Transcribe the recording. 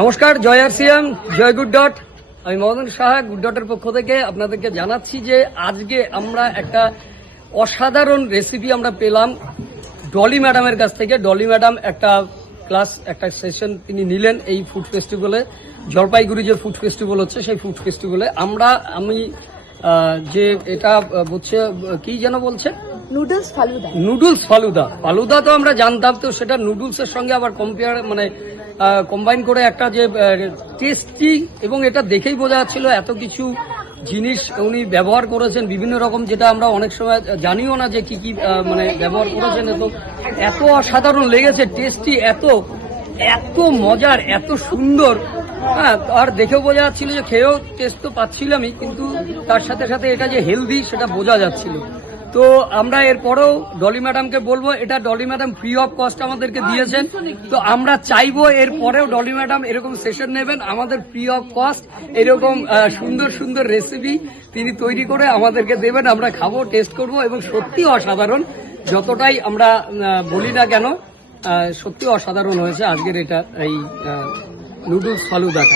নমস্কার, জয় আরসিএম, জয় good dot. আমি Madan Saha, good ডটের পক্ষ থেকে আপনাদেরকে জানাচ্ছি যে আজকে আমরা একটা অসাধারণ রেসিপি আমরা পেলাম ডলি ম্যাডামের কাছ থেকে। ডলি ম্যাডাম একটা সেশন তিনি নিলেন এই ফুড ফেস্টিভ্যালে, জলপাইগুড়ি যে ফুড ফেস্টিভ্যাল হচ্ছে সেই ফুড ফেস্টিভ্যালে। আমি যে এটা বলছে কি যেন বলছে, নুডলস ফালুদা। নুডলস ফালুদা। ফালুদা তো আমরা জানতাম, তো সেটা নুডলসের সঙ্গে আবার কম্বাইন করে একটা যে টেস্টি, এবং এটা দেখেই বোঝা যাচ্ছিল এত কিছু জিনিস উনি ব্যবহার করেছেন বিভিন্ন রকম, যেটা আমরা অনেক সময় জানিও না যে কি কি ব্যবহার করেছেন। এত অসাধারণ লেগেছে, টেস্টি, এত মজার, এত সুন্দর। হ্যাঁ, আর দেখেও বোঝা যাচ্ছিল যে খেয়েও টেস্ট তো পাচ্ছিলামই, কিন্তু তার সাথে সাথে এটা যে হেলদি সেটা বোঝা যাচ্ছিল। তো আমরা এরপরেও ডলি ম্যাডামকে বলবো, এটা Dolly madam free of cost আমাদেরকে দিয়েছেন। তো আমরা চাইবো এরপরেও ডলি ম্যাডাম এরকম সেশন নেবেন, আমাদের ফ্রি অফ কস্ট এরকম সুন্দর সুন্দর রেসিপি তিনি তৈরি করে আমাদেরকে দেবেন, আমরা খাবো, টেস্ট করব। এবং সত্যি অসাধারণ, যতটাই আমরা বলি না কেন, সত্যি অসাধারণ হয়েছে আজকের এটা এই নুডলস ফালুদাটা।